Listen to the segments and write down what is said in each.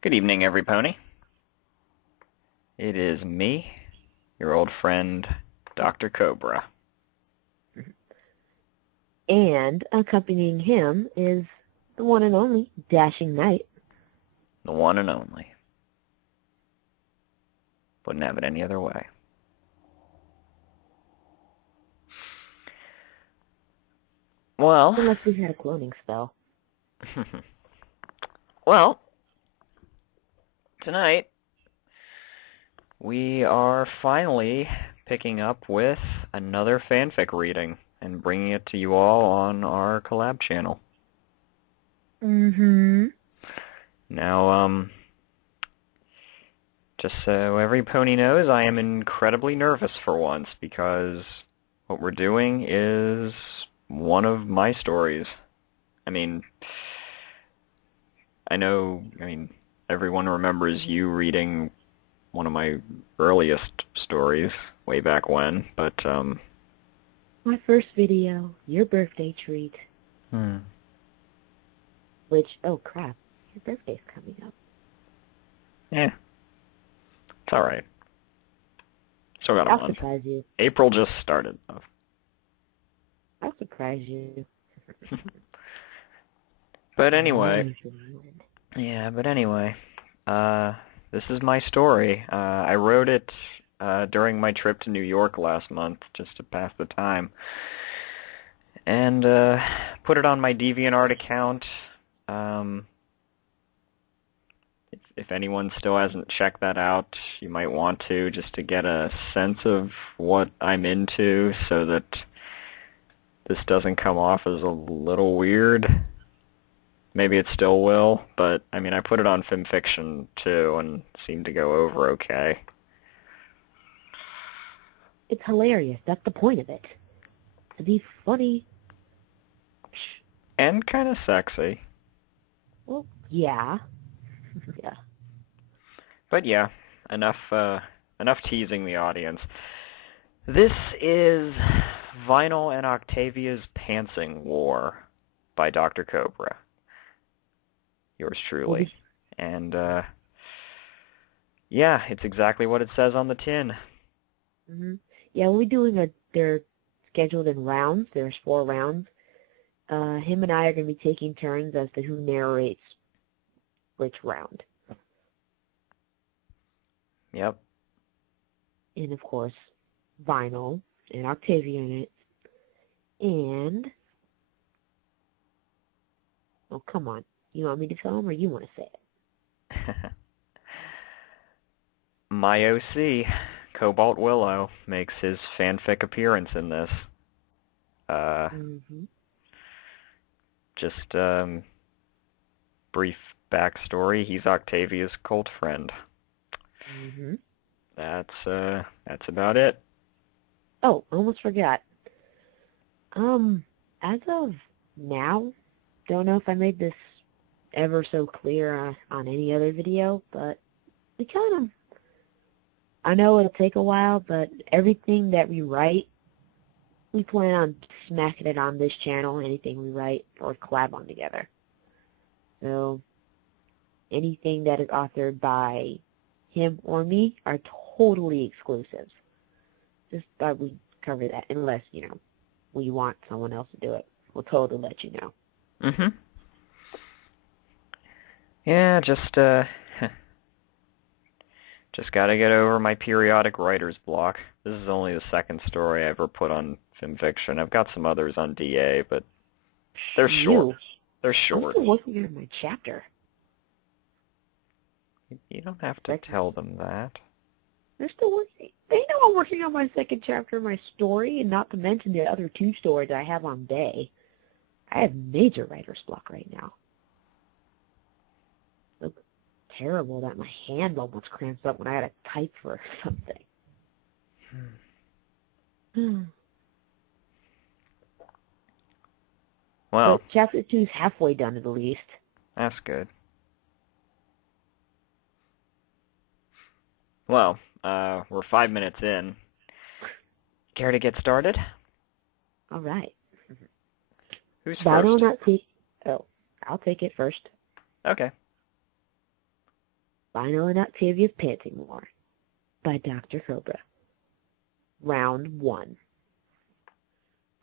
Good evening, every pony. It is me, your old friend, Dr. Cobra. And accompanying him is the one and only Dashing Knight. The one and only. Wouldn't have it any other way. Well... Unless we had a cloning spell. Well, tonight, we are finally picking up with another fanfic reading and bringing it to you all on our collab channel. Mm-hmm. Now, just so every pony knows, I am incredibly nervous for once because what we're doing is one of my stories. I mean, everyone remembers you reading one of my earliest stories way back when, but, My first video, your birthday treat. Which, oh crap, your birthday's coming up. Yeah. It's alright. Still got a I'll month. surprise you. April just started, though. I'll surprise you. But anyway, this is my story. I wrote it during my trip to New York last month, just to pass the time, and put it on my DeviantArt account. If anyone still hasn't checked that out, you might want to, just to get a sense of what I'm into, so that this doesn't come off as a little weird. Maybe it still will, but, I mean, I put it on Fanfiction, too, and it seemed to go over okay. It's hilarious. That's the point of it. To be funny. And kind of sexy. Well, yeah. Yeah. But yeah, enough teasing the audience. This is Vinyl and Octavia's Pantsing War by Dr. Cobra. Yours truly. And, yeah, it's exactly what it says on the tin. Mm-hmm. Yeah, we'll be doing they're scheduled in rounds. There's 4 rounds. Him and I are going to be taking turns as to who narrates which round. Yep. And, of course, Vinyl and Octavia in it. And... oh, come on. You want me to tell him, or you want to say it? My OC, Cobalt Willow, makes his fanfic appearance in this. Just, brief backstory. He's Octavia's cult friend. That's about it. Oh, I almost forgot. As of now, don't know if I made this ever so clear on any other video, but we kind of, I know it'll take a while, but everything that we write, we plan on smacking it on this channel, anything we write or collab on together. So, anything that is authored by him or me are totally exclusives. Just thought we'd cover that, unless, we want someone else to do it. We'll totally let you know. Yeah, just gotta get over my periodic writer's block. This is only the second story I ever put on Fanfiction. I've got some others on DA, but they're short. They're short. I'm still working on my chapter. You don't have to tell them that. They're still working. They know I'm working on my second chapter of my story, and not to mention the other 2 stories I have on day. I have major writer's block right now. Look terrible that my hand almost cramps up when I had to type for something. Well, but chapter 2 is halfway done at least. That's good. Well, we're 5 minutes in. Care to get started? All right. Who's But first? I'll take it first. Okay. Vinyl and Octavia's Panting More by Dr. Cobra. Round 1.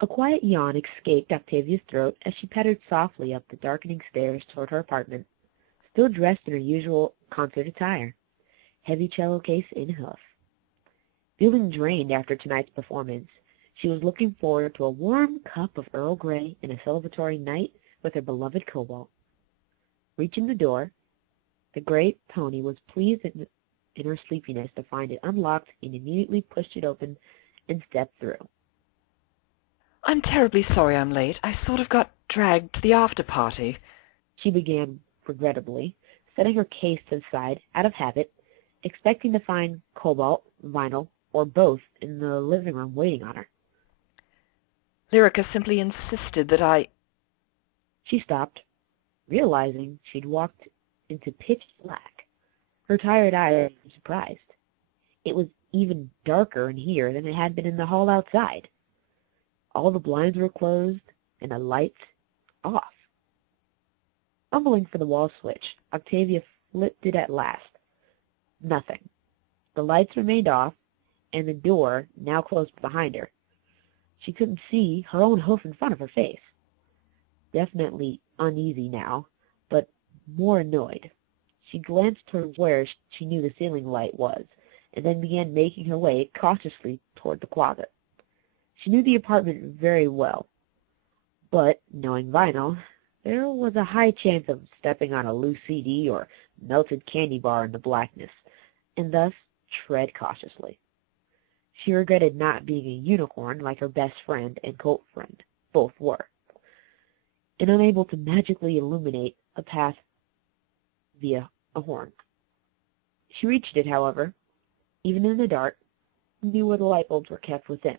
A quiet yawn escaped Octavia's throat as she pattered softly up the darkening stairs toward her apartment, still dressed in her usual concert attire, heavy cello case in hoof. Feeling drained after tonight's performance, she was looking forward to a warm cup of Earl Grey and a celebratory night with her beloved Cobalt. Reaching the door, the gray pony was pleased in her sleepiness to find it unlocked and immediately pushed it open and stepped through. I'm terribly sorry I'm late. I sort of got dragged to the after-party. She began regrettably, setting her case to the side out of habit, expecting to find Cobalt, Vinyl, or both in the living room waiting on her. Lyrica simply insisted that I... She stopped, realizing she'd walked into pitch black. Her tired eyes were surprised. It was even darker in here than it had been in the hall outside. All the blinds were closed and the lights off. Fumbling for the wall switch, Octavia flipped it at last. Nothing. The lights remained off, and the door now closed behind her. She couldn't see her own hoof in front of her face. Definitely uneasy now, but more annoyed. She glanced toward where she knew the ceiling light was, and then began making her way cautiously toward the closet. She knew the apartment very well, but, knowing Vinyl, there was a high chance of stepping on a loose CD or melted candy bar in the blackness, and thus tread cautiously. She regretted not being a unicorn like her best friend and cult friend both were, and unable to magically illuminate a path via a horn. She reached it, however, even in the dark, and knew where the light bulbs were kept within.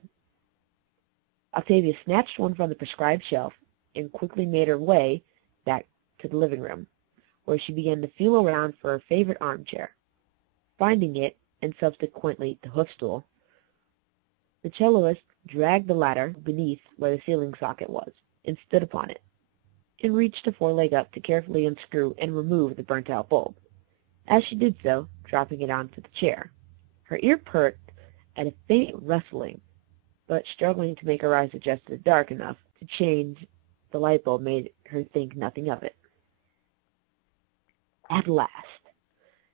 Octavia snatched one from the prescribed shelf and quickly made her way back to the living room, where she began to feel around for her favorite armchair. Finding it, and subsequently the hoofstool, the celloist dragged the ladder beneath where the ceiling socket was, and stood upon it, and reached a foreleg up to carefully unscrew and remove the burnt-out bulb. As she did so, dropping it onto the chair, her ear perked at a faint rustling, but struggling to make her eyes adjust to the dark enough to change, the light bulb made her think nothing of it. At last,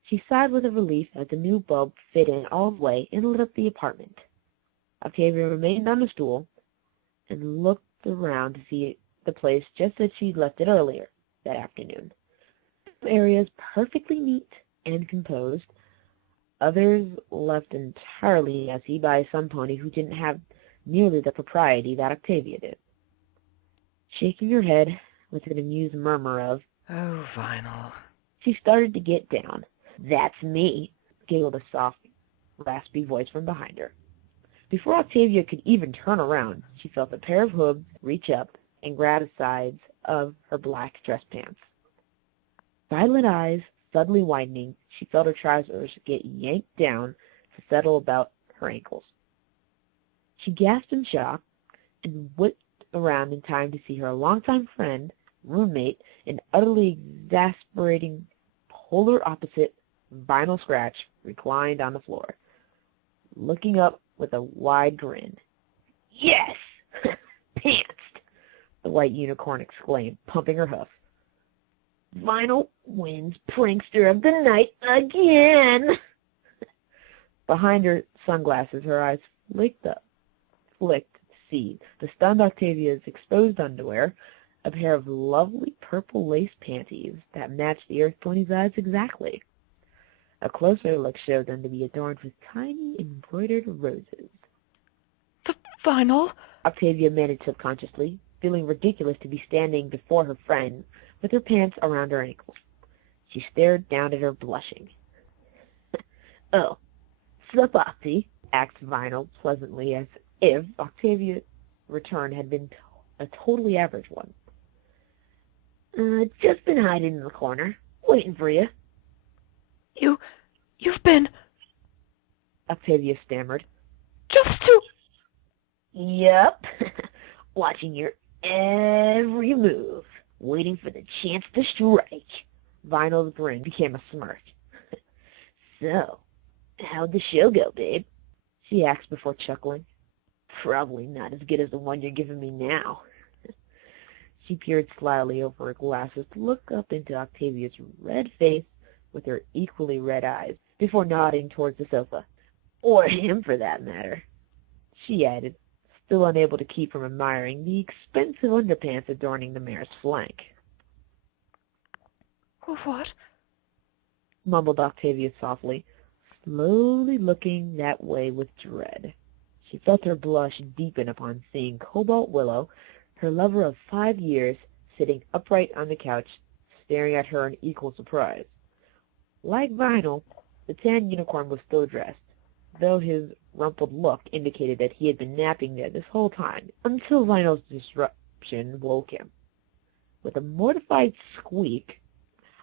she sighed with relief as the new bulb fit in all the way and lit up the apartment. Octavia remained on the stool and looked around to see the place just as she'd left it earlier that afternoon. Some areas perfectly neat and composed, others left entirely messy by some pony who didn't have nearly the propriety that Octavia did. Shaking her head with an amused murmur of, Oh, Vinyl. she started to get down. That's me, giggled a soft, raspy voice from behind her. Before Octavia could even turn around, she felt a pair of hooves reach up and grab the sides of her black dress pants. Silent eyes suddenly widening, she felt her trousers get yanked down to settle about her ankles. She gasped in shock and whipped around in time to see her longtime friend, roommate, and utterly exasperating polar opposite Vinyl Scratch reclined on the floor, looking up with a wide grin. Yes! Pantsed! The white unicorn exclaimed, pumping her hoof. Vinyl wins prankster of the night again! Behind her sunglasses, her eyes flicked to see the stunned Octavia's exposed underwear, a pair of lovely purple lace panties that matched the Earth Pony's eyes exactly. A closer look showed them to be adorned with tiny embroidered roses. The Vinyl? Octavia managed subconsciously, feeling ridiculous to be standing before her friend with her pants around her ankles. She stared down at her, blushing. Oh, sup, Octy? Asked Vinyl pleasantly, as if Octavia's return had been a totally average one. Just been hiding in the corner, waiting for you. You've been... Octavia stammered. Just to... Yup. Watching your every move, waiting for the chance to strike. Vinyl's grin became a smirk. So, how'd the show go, babe? She asked before chuckling. Probably not as good as the one you're giving me now. She peered slyly over her glasses to look up into Octavia's red face with her equally red eyes, before nodding towards the sofa. Or him, for that matter. She added, still unable to keep from admiring the expensive underpants adorning the mare's flank. What? Mumbled Octavia softly, slowly looking that way with dread. She felt her blush deepen upon seeing Cobalt Willow, her lover of 5 years, sitting upright on the couch, staring at her in equal surprise. Like Vinyl, the tan unicorn was still dressed, though his rumpled look indicated that he had been napping there this whole time, until Vinyl's disruption woke him. With a mortified squeak,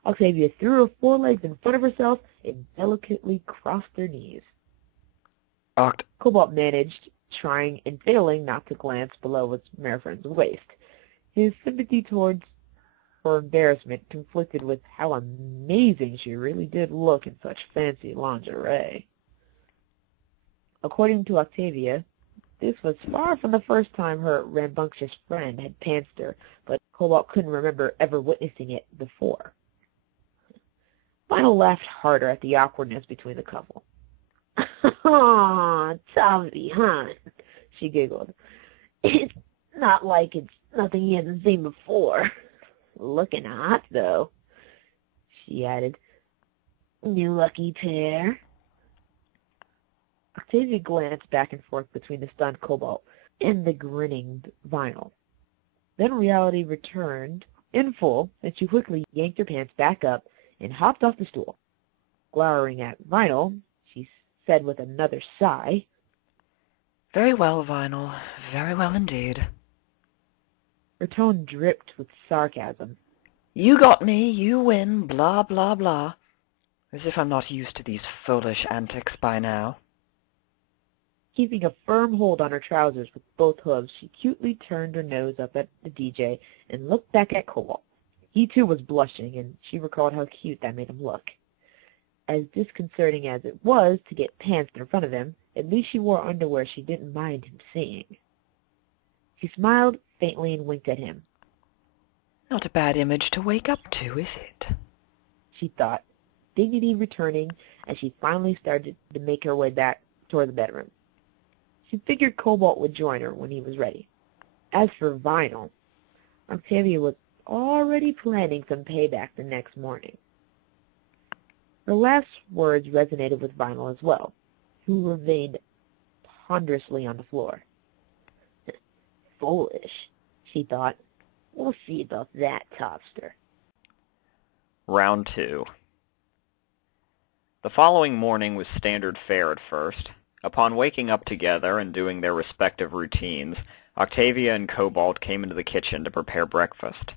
Octavia threw her forelegs in front of herself and delicately crossed her knees. Cobalt managed, trying and failing not to glance below his mare friend's waist. His sympathy towards her embarrassment conflicted with how amazing she really did look in such fancy lingerie. According to Octavia, this was far from the first time her rambunctious friend had pantsed her, but Cobalt couldn't remember ever witnessing it before. Vinyl laughed harder at the awkwardness between the couple. "Aw, Tommy, hon," she giggled. "It's not like it's nothing he hasn't seen before. Looking hot, though," she added. "You lucky pair." Octavia glanced back and forth between the stunned Cobalt and the grinning Vinyl. Then reality returned in full, and she quickly yanked her pants back up and hopped off the stool. Glowering at Vinyl, she said with another sigh, Very well, Vinyl. Very well indeed. Her tone dripped with sarcasm. You got me, you win, blah, blah, blah. As if I'm not used to these foolish antics by now. Keeping a firm hold on her trousers with both hooves, she cutely turned her nose up at the DJ and looked back at Cobalt. He too was blushing, and she recalled how cute that made him look. As disconcerting as it was to get pants in front of him, at least she wore underwear she didn't mind him seeing. She smiled faintly and winked at him. Not a bad image to wake up to, is it? She thought, dignity returning as she finally started to make her way back toward the bedroom. She figured Cobalt would join her when he was ready. As for Vinyl, Octavia was already planning some payback the next morning. Her last words resonated with Vinyl as well, who remained ponderously on the floor. Foolish, she thought. We'll see about that, Topster. Round 2. The following morning was standard fare at first. Upon waking up together and doing their respective routines, Octavia and Cobalt came into the kitchen to prepare breakfast.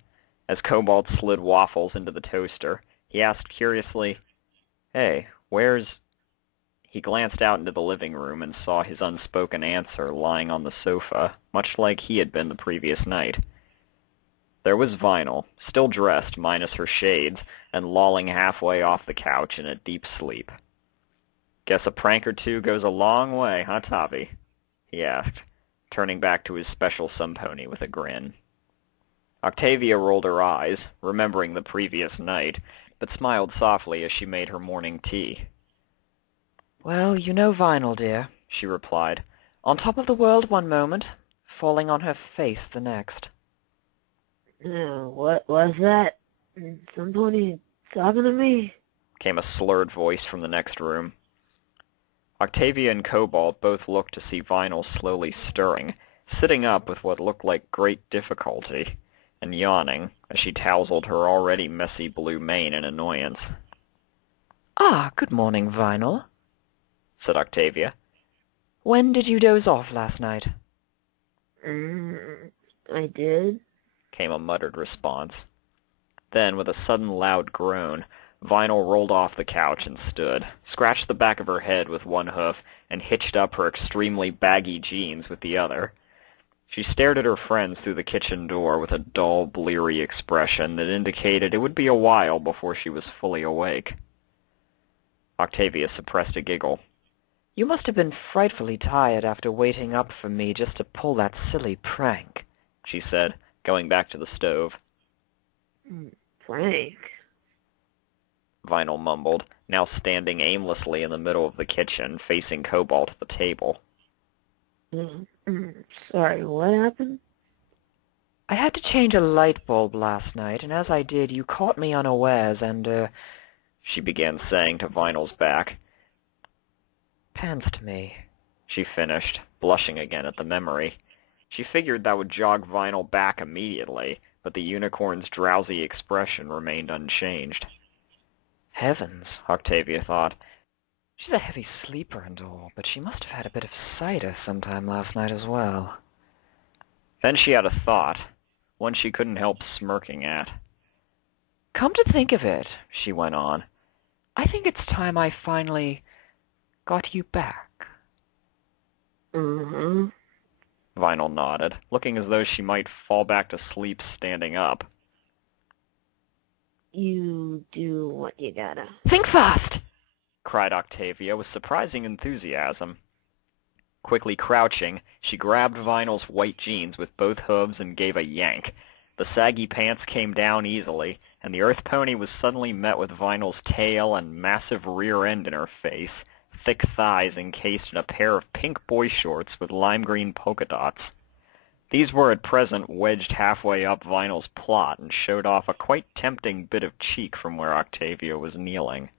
As Cobalt slid waffles into the toaster, he asked curiously, "Hey, where's—" He glanced out into the living room and saw his unspoken answer lying on the sofa, much like he had been the previous night. There was Vinyl, still dressed minus her shades, and lolling halfway off the couch in a deep sleep. "Guess a prank or two goes a long way, huh, Tavi?" he asked, turning back to his special sun-pony with a grin. Octavia rolled her eyes, remembering the previous night, but smiled softly as she made her morning tea. Well, you know Vinyl, dear, she replied. On top of the world one moment, falling on her face the next. What was that? Somebody talking to me? Came a slurred voice from the next room. Octavia and Cobalt both looked to see Vinyl slowly stirring, sitting up with what looked like great difficulty, and yawning as she tousled her already messy blue mane in annoyance. Ah, good morning, Vinyl, said Octavia. When did you doze off last night? I did, came a muttered response. Then, with a sudden loud groan, Vinyl rolled off the couch and stood, scratched the back of her head with one hoof, and hitched up her extremely baggy jeans with the other. She stared at her friends through the kitchen door with a dull, bleary expression that indicated it would be a while before she was fully awake. Octavia suppressed a giggle. You must have been frightfully tired after waiting up for me just to pull that silly prank, she said, going back to the stove. Frank. Vinyl mumbled, now standing aimlessly in the middle of the kitchen, facing Cobalt at the table. Sorry, what happened? I had to change a light bulb last night, and as I did, you caught me unawares and, she began saying to Vinyl's back. Pantsed me, she finished, blushing again at the memory. She figured that would jog Vinyl back immediately, but the unicorn's drowsy expression remained unchanged. Heavens, Octavia thought. She's a heavy sleeper and all, but she must have had a bit of cider sometime last night as well. Then she had a thought, one she couldn't help smirking at. Come to think of it, she went on, I think it's time I finally got you back. Mm-hmm. Vinyl nodded, looking as though she might fall back to sleep standing up. You do what you gotta. Think fast! Cried Octavia with surprising enthusiasm. Quickly crouching, she grabbed Vinyl's white jeans with both hooves and gave a yank. The saggy pants came down easily, and the Earth Pony was suddenly met with Vinyl's tail and massive rear end in her face, thick thighs encased in a pair of pink boy shorts with lime green polka dots. These were at present wedged halfway up Vinyl's plot and showed off a quite tempting bit of cheek from where Octavia was kneeling.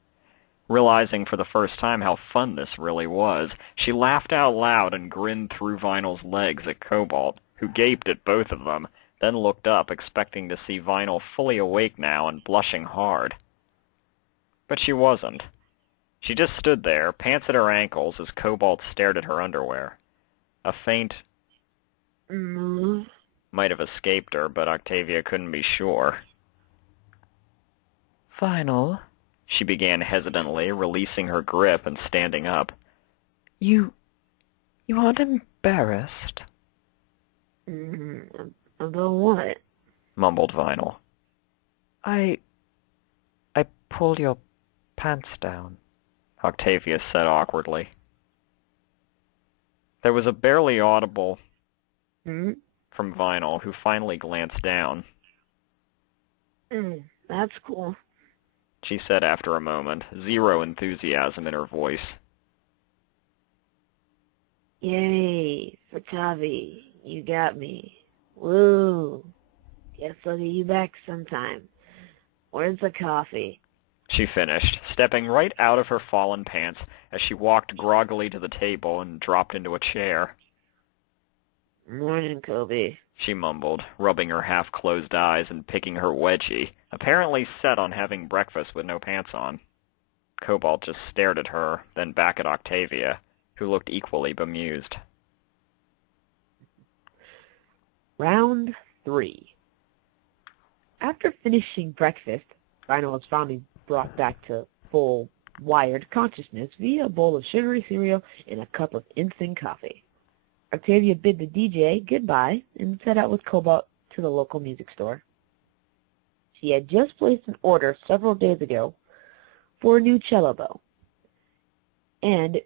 Realizing for the first time how fun this really was, she laughed out loud and grinned through Vinyl's legs at Cobalt, who gaped at both of them, then looked up expecting to see Vinyl fully awake now and blushing hard. But she wasn't. She just stood there, pants at her ankles, as Cobalt stared at her underwear. A faint might have escaped her, but Octavia couldn't be sure. Vinyl, she began hesitantly, releasing her grip and standing up. You aren't embarrassed? About what? Mumbled Vinyl. I pulled your pants down, Octavia said awkwardly. There was a barely audible from Vinyl, who finally glanced down. That's cool, she said after a moment, zero enthusiasm in her voice. Yay, for Octavia, you got me. Woo. Guess I'll get you back sometime. Where's the coffee? She finished, stepping right out of her fallen pants as she walked groggily to the table and dropped into a chair. Morning, Kobe, she mumbled, rubbing her half-closed eyes and picking her wedgie, apparently set on having breakfast with no pants on. Cobalt just stared at her, then back at Octavia, who looked equally bemused. Round 3. After finishing breakfast, Vinyl was finally brought back to full, wired consciousness via a bowl of sugary cereal and a cup of instant coffee. Octavia bid the DJ goodbye and set out with Cobalt to the local music store. She had just placed an order several days ago for a new cello bow, and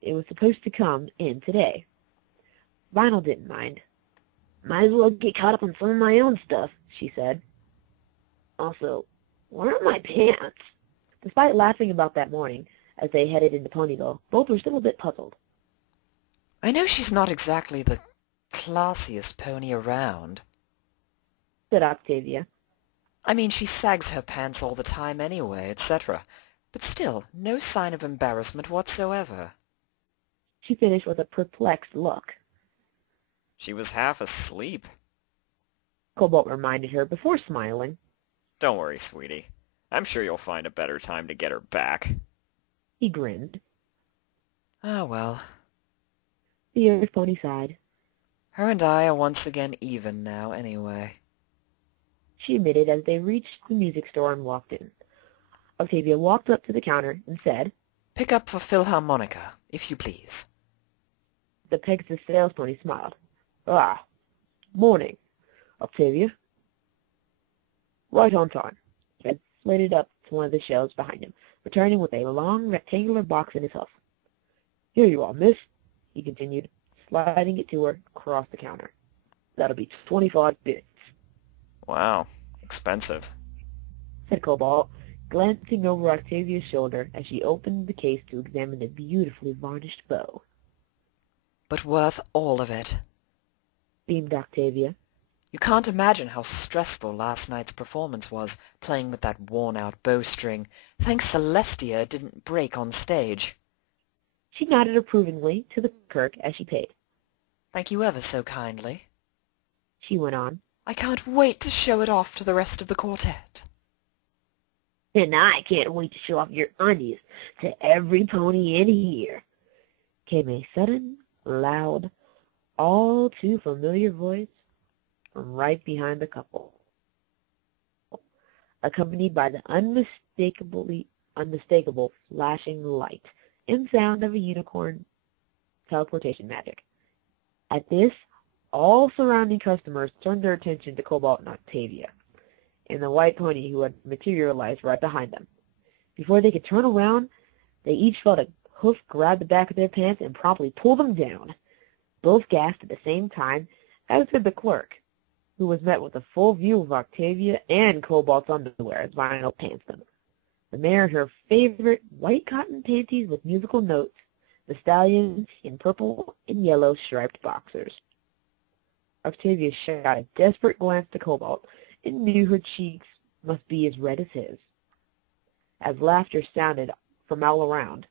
it was supposed to come in today. Vinyl didn't mind. Might as well get caught up on some of my own stuff, she said. Also, where are my pants? Despite laughing about that morning, as they headed into Ponyville, both were still a bit puzzled. I know she's not exactly the classiest pony around, said Octavia. I mean, she sags her pants all the time anyway, etc. But still, no sign of embarrassment whatsoever. She finished with a perplexed look. She was half asleep, Cobalt reminded her before smiling. Don't worry, sweetie. I'm sure you'll find a better time to get her back. He grinned. Ah, well. The Earth Pony sighed. Her and I are once again even now, anyway, she admitted as they reached the music store and walked in. Octavia walked up to the counter and said, Pick up for Philharmonica, if you please. The Pegasus sales pony smiled. Ah, morning, Octavia. Right on time. Fred slid up to one of the shelves behind him. returning with a long rectangular box in his hoof. "Here you are, miss," he continued, sliding it to her across the counter. "That'll be 25 bits." Wow, expensive. Said Cobalt, glancing over Octavia's shoulder as she opened the case to examine the beautifully varnished bow. But worth all of it. Beamed Octavia. You can't imagine how stressful last night's performance was, playing with that worn-out bowstring. Thanks Celestia it didn't break on stage. She nodded approvingly to the clerk as she paid. Thank you ever so kindly. She went on. I can't wait to show it off to the rest of the quartet. "And I can't wait to show off your undies to every pony in here," came a sudden, loud, all too familiar voice from right behind the couple, accompanied by the unmistakable flashing light and sound of a unicorn teleportation magic. At this, all surrounding customers turned their attention to Cobalt and Octavia, and the white pony who had materialized right behind them. Before they could turn around, they each felt a hoof grab the back of their pants and promptly pull them down. Both gasped at the same time, as did the clerk, who was met with a full view of Octavia and Cobalt's underwear as Vinyl pants them. The mare in her favorite white cotton panties with musical notes, the stallion in purple and yellow striped boxers. Octavia shot a desperate glance to Cobalt and knew her cheeks must be as red as his. As laughter sounded from all around,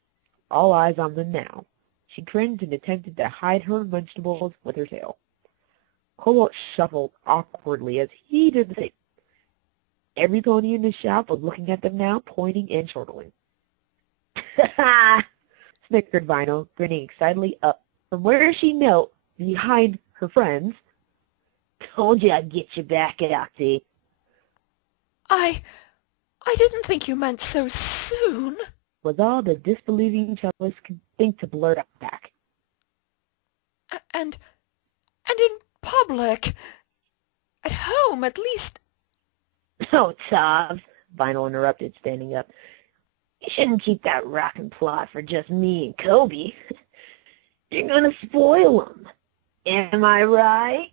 all eyes on them now, she cringed and attempted to hide her vegetables with her tail. Cobalt shuffled awkwardly as he did the same. Every pony in the shop was looking at them now, pointing and chortling. "Ha-ha!" snickered Vinyl, grinning excitedly up from where she knelt behind her friends. "Told you I'd get you back, Octy." I didn't think you meant so soon," was all the disbelieving cellist could think to blurt out back. And in public. At home, at least. "Oh, Tobbs," Vinyl interrupted, standing up. "You shouldn't keep that rockin' plot for just me and Kobe. You're gonna spoil 'em. Am I right?"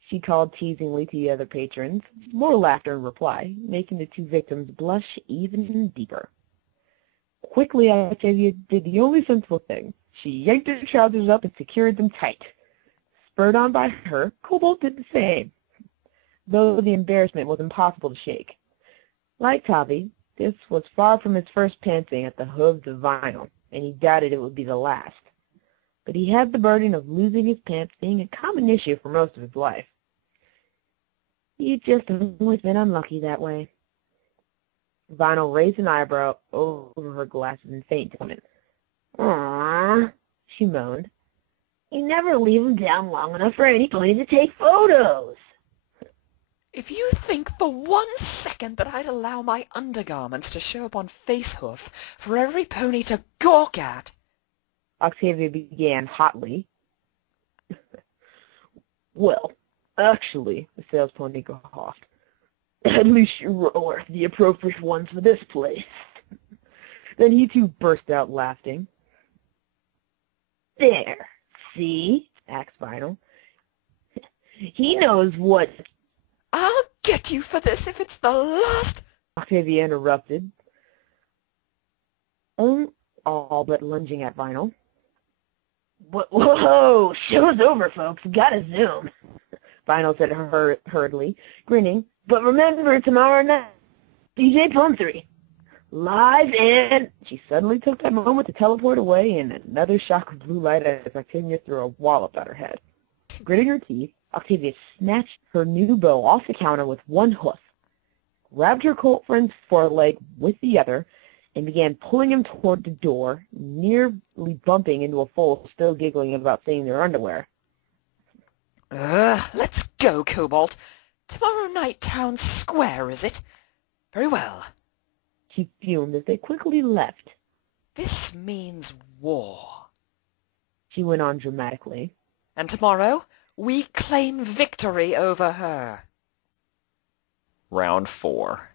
She called teasingly to the other patrons. More laughter in reply, making the two victims blush even deeper. Quickly, Octavia did the only sensible thing. She yanked her trousers up and secured them tight. Spurred on by her, Cobalt did the same, though the embarrassment was impossible to shake. Like Tavi, this was far from his first pantsing at the hooves of Vinyl, and he doubted it would be the last. But he had the burden of losing his pants being a common issue for most of his life. He'd just always been unlucky that way. Vinyl raised an eyebrow over her glasses and fainted. "Aww," she moaned. "You never leave them down long enough for anybody to take photos." If you think for 1 second that I'd allow my undergarments to show up on Facehoof for every pony to gawk at..." Octavia began hotly. "Well, actually," the sales pony coughed, "at least you wore the appropriate ones for this place." Then he too burst out laughing. "There, see?" axed Vinyl. "He knows what..." "I'll get you for this if it's the last..." Octavia interrupted, all but lunging at Vinyl. "Whoa, show's over, folks. Gotta zoom," Vinyl said hurriedly, grinning. "But remember, tomorrow night, DJ Plum3. Live and..." She suddenly took that moment to teleport away in another shock of blue light as Octavia threw a wallop at her head. Gritting her teeth, Octavia snatched her new bow off the counter with one hoof, grabbed her colt friend's foreleg with the other, and began pulling him toward the door, nearly bumping into a foal still giggling about seeing their underwear. Let's go, Cobalt. Tomorrow night, Town Square, is it? Very well. She fumed as they quickly left. This means war. She went on dramatically. And tomorrow, we claim victory over her. Round 4.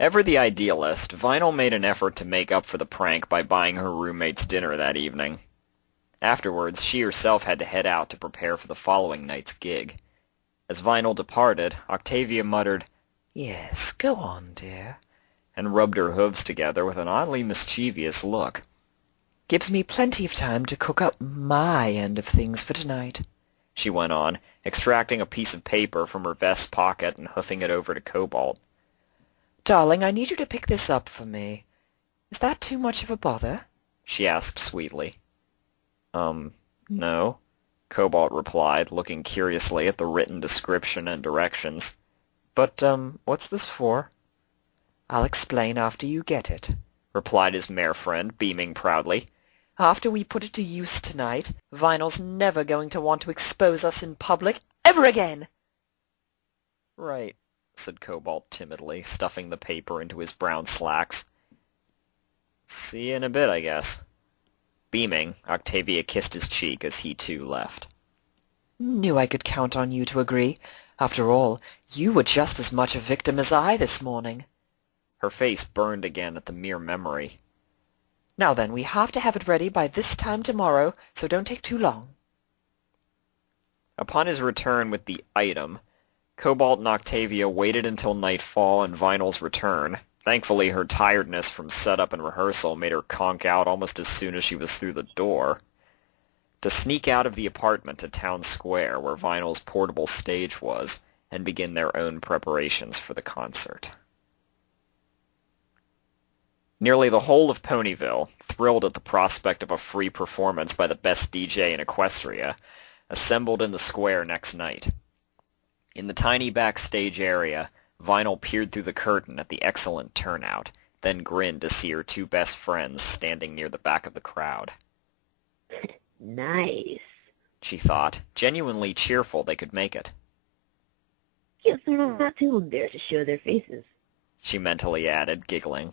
Ever the idealist, Vinyl made an effort to make up for the prank by buying her roommates dinner that evening. Afterwards, she herself had to head out to prepare for the following night's gig. As Vinyl departed, Octavia muttered, "Yes, go on, dear," and rubbed her hooves together with an oddly mischievous look. "Gives me plenty of time to cook up my end of things for tonight," she went on, extracting a piece of paper from her vest pocket and hoofing it over to Cobalt. "Darling, I need you to pick this up for me. Is that too much of a bother?" she asked sweetly. No," Cobalt replied, looking curiously at the written description and directions. "But, what's this for?" "I'll explain after you get it," replied his mare friend, beaming proudly. "After we put it to use tonight, Vinyl's never going to want to expose us in public ever again." "Right," said Cobalt timidly, stuffing the paper into his brown slacks. "See you in a bit, I guess." Beaming, Octavia kissed his cheek as he too left. "Knew I could count on you to agree. After all, you were just as much a victim as I this morning." Her face burned again at the mere memory. "Now then, we have to have it ready by this time tomorrow, so don't take too long." Upon his return with the item, Cobalt and Octavia waited until nightfall and Vinyl's return. Thankfully, her tiredness from setup and rehearsal made her conk out almost as soon as she was through the door, to sneak out of the apartment to Town Square, where Vinyl's portable stage was, and begin their own preparations for the concert. Nearly the whole of Ponyville, thrilled at the prospect of a free performance by the best DJ in Equestria, assembled in the square next night. In the tiny backstage area, Vinyl peered through the curtain at the excellent turnout, then grinned to see her two best friends standing near the back of the crowd. Nice. She thought, genuinely cheerful they could make it. Guess they're not too embarrassed to show their faces. She mentally added, giggling.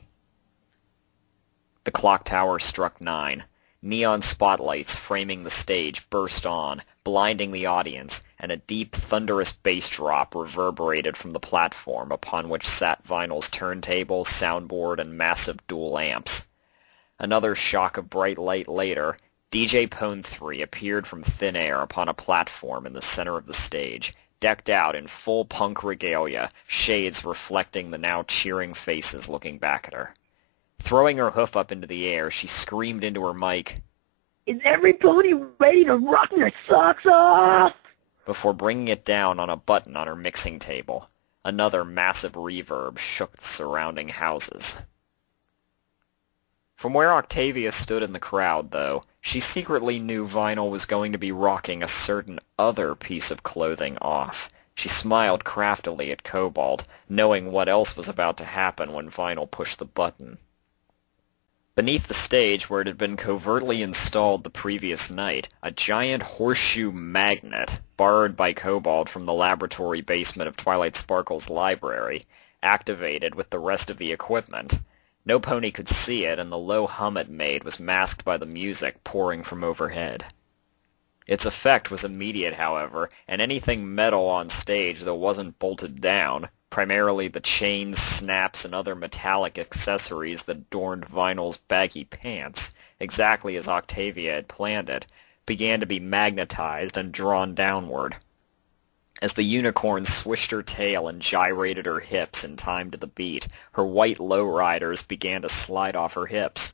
The clock tower struck 9. Neon spotlights framing the stage burst on, blinding the audience, and a deep, thunderous bass drop reverberated from the platform upon which sat Vinyl's turntable, soundboard, and massive dual amps. Another shock of bright light later, DJ Pone 3 appeared from thin air upon a platform in the center of the stage, decked out in full punk regalia, shades reflecting the now cheering faces looking back at her. Throwing her hoof up into the air, she screamed into her mic, "Is every pony ready to rock their socks off?" before bringing it down on a button on her mixing table. Another massive reverb shook the surrounding houses. From where Octavia stood in the crowd, though, she secretly knew Vinyl was going to be rocking a certain other piece of clothing off. She smiled craftily at Cobalt, knowing what else was about to happen when Vinyl pushed the button. Beneath the stage, where it had been covertly installed the previous night, a giant horseshoe magnet, borrowed by Cobalt from the laboratory basement of Twilight Sparkle's library, activated with the rest of the equipment. No pony could see it, and the low hum it made was masked by the music pouring from overhead. Its effect was immediate, however, and anything metal on stage that wasn't bolted down, primarily the chains, snaps, and other metallic accessories that adorned Vinyl's baggy pants, exactly as Octavia had planned it, began to be magnetized and drawn downward. As the unicorn swished her tail and gyrated her hips in time to the beat, her white lowriders began to slide off her hips.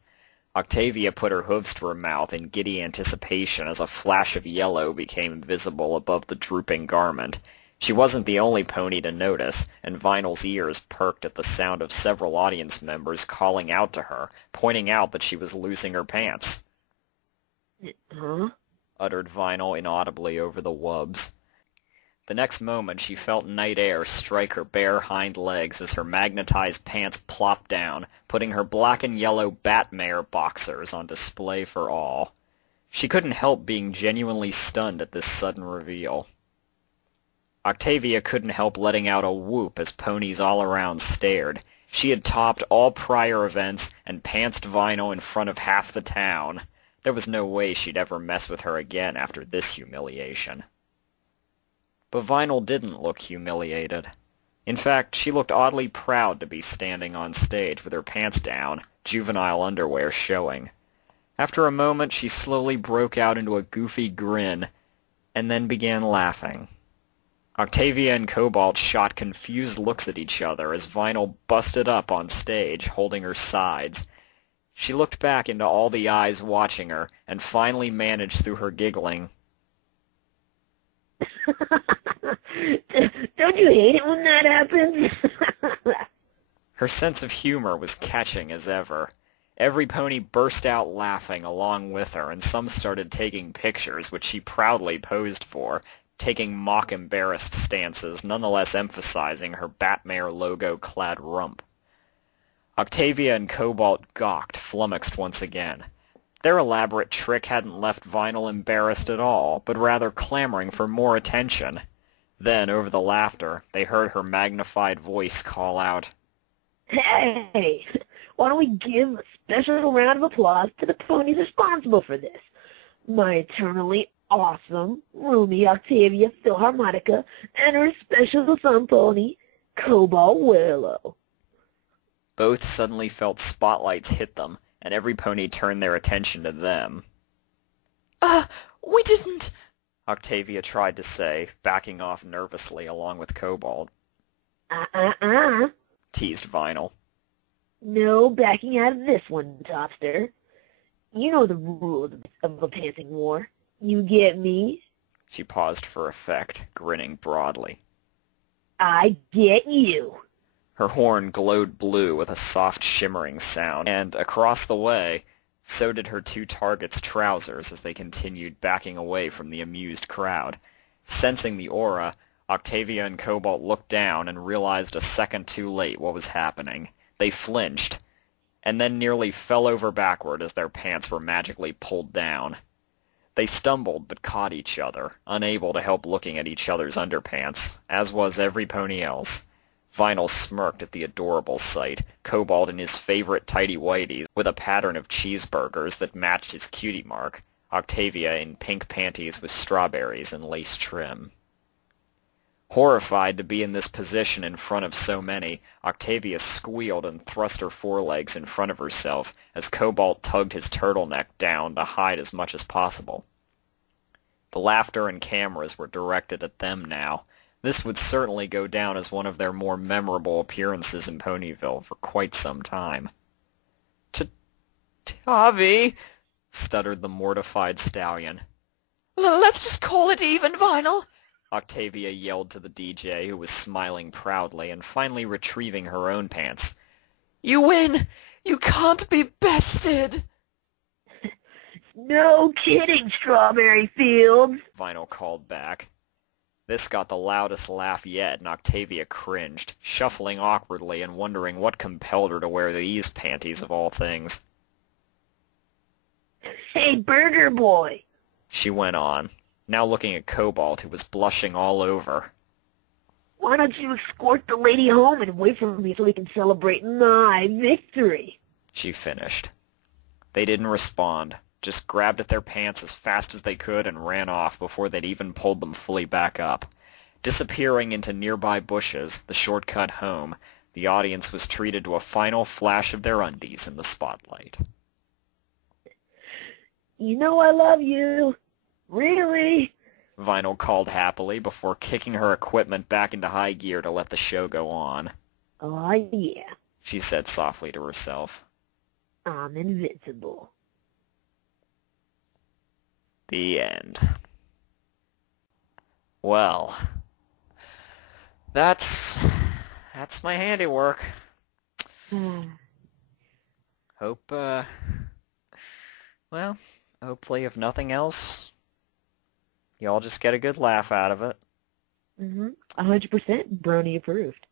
Octavia put her hooves to her mouth in giddy anticipation as a flash of yellow became visible above the drooping garment. She wasn't the only pony to notice, and Vinyl's ears perked at the sound of several audience members calling out to her, pointing out that she was losing her pants. Huh? Uttered Vinyl inaudibly over the wubs. The next moment she felt night air strike her bare hind legs as her magnetized pants plopped down, putting her black and yellow Batmare boxers on display for all. She couldn't help being genuinely stunned at this sudden reveal. Octavia couldn't help letting out a whoop as ponies all around stared. She had topped all prior events and pantsed Vinyl in front of half the town. There was no way she'd ever mess with her again after this humiliation. But Vinyl didn't look humiliated. In fact, she looked oddly proud to be standing on stage with her pants down, juvenile underwear showing. After a moment, she slowly broke out into a goofy grin, and then began laughing. Octavia and Cobalt shot confused looks at each other as Vinyl busted up on stage, holding her sides. She looked back into all the eyes watching her, and finally managed through her giggling. Don't you hate it when that happens? Her sense of humor was catching as ever. Every pony burst out laughing along with her, and some started taking pictures, which she proudly posed for, taking mock-embarrassed stances, nonetheless emphasizing her Batmare logo-clad rump. Octavia and Cobalt gawked, flummoxed once again. Their elaborate trick hadn't left Vinyl embarrassed at all, but rather clamoring for more attention. Then, over the laughter, they heard her magnified voice call out, Hey, why don't we give a special round of applause to the ponies responsible for this? My eternally awesome, roomy Octavia Philharmonica and her special son pony, Cobalt Willow. Both suddenly felt spotlights hit them, and every pony turned their attention to them. We didn't... Octavia tried to say, backing off nervously along with Cobalt. Teased Vinyl. No backing out of this one, Topster. You know the rules of a pantsing war. You get me? She paused for effect, grinning broadly. I get you. Her horn glowed blue with a soft shimmering sound, and across the way, so did her two targets' trousers as they continued backing away from the amused crowd. Sensing the aura, Octavia and Cobalt looked down and realized a second too late what was happening. They flinched, and then nearly fell over backward as their pants were magically pulled down. They stumbled but caught each other, unable to help looking at each other's underpants, as was every pony else. Vinyl smirked at the adorable sight, Cobalt in his favorite tighty-whities with a pattern of cheeseburgers that matched his cutie mark, Octavia in pink panties with strawberries and lace trim. Horrified to be in this position in front of so many, Octavia squealed and thrust her forelegs in front of herself as Cobalt tugged his turtleneck down to hide as much as possible. The laughter and cameras were directed at them now. This would certainly go down as one of their more memorable appearances in Ponyville for quite some time. "Tavi," stuttered the mortified stallion. Let's just call it even, Vinyl. Octavia yelled to the DJ, who was smiling proudly and finally retrieving her own pants. You win! You can't be bested! No kidding, Strawberry Fields. Vinyl called back. This got the loudest laugh yet, and Octavia cringed, shuffling awkwardly and wondering what compelled her to wear these panties of all things. Hey, Burger Boy. She went on, now looking at Cobalt, who was blushing all over. Why don't you escort the lady home and wait for me so we can celebrate my victory? She finished. They didn't respond, just grabbed at their pants as fast as they could and ran off before they'd even pulled them fully back up. Disappearing into nearby bushes, the shortcut home, the audience was treated to a final flash of their undies in the spotlight. You know I love you. Really? Vinyl called happily before kicking her equipment back into high gear to let the show go on. Oh, yeah. She said softly to herself. I'm invincible. The end. Well, that's my handiwork. Hope, well, hopefully if nothing else, y'all just get a good laugh out of it. 100% Brony approved.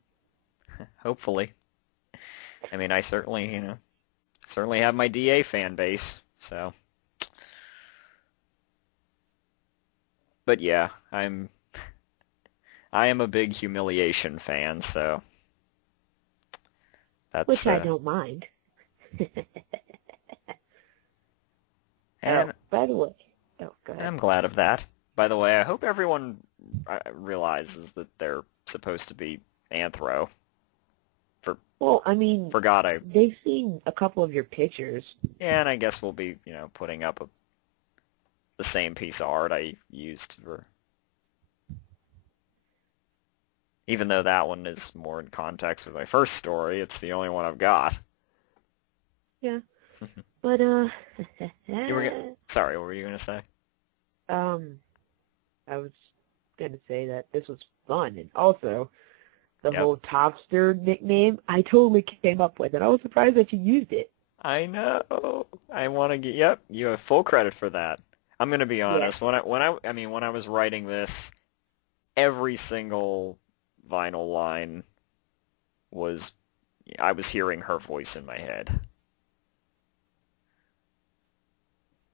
Hopefully. I mean, I certainly, certainly have my DA fan base, so. But yeah, I am a big humiliation fan, so that's Which I don't mind. and by the way, go ahead. I'm glad of that. By the way, I hope everyone realizes that they're supposed to be Anthro. Well, I mean, Forgot I... they've seen a couple of your pictures. Yeah, and I guess we'll be, putting up the same piece of art I used for... Even though that one is more in context with my first story, it's the only one I've got. Yeah. But, Sorry, what were you going to say? I was going to say that this was fun, and also, the Yep. whole Topster nickname, I totally came up with it. I was surprised that you used it. I know. I want to get... Yep, you have full credit for that. I'm going to be honest. Yeah. When I was writing this, every single vinyl line was... I was hearing her voice in my head.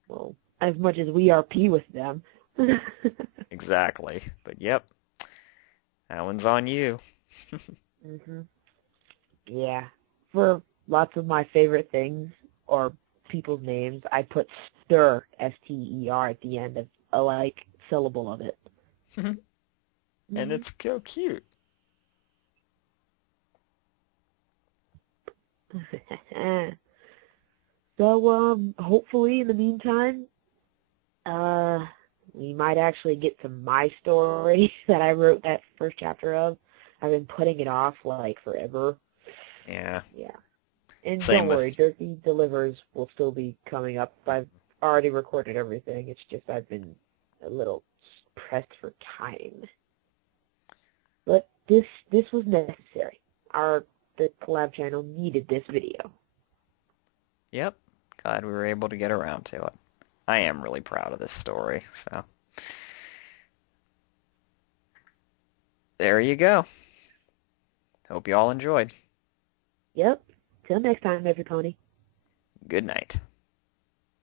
Well, as much as we RP with them. Exactly. But yep, that one's on you. hmm Yeah. For lots of my favorite things, or people's names, I put stir, S-T-E-R, at the end of a, syllable of it. And it's so cute. So, hopefully in the meantime, we might actually get to my story that I wrote that first chapter of. I've been putting it off, forever. Yeah. Yeah. And Same don't worry, with... Dirty Delivers will still be coming up. I've already recorded everything. It's just I've been a little pressed for time. But this was necessary. The collab channel needed this video. Yep. Glad we were able to get around to it. I am really proud of this story, so... There you go. Hope you all enjoyed. Yep. Till next time, every pony. Good night.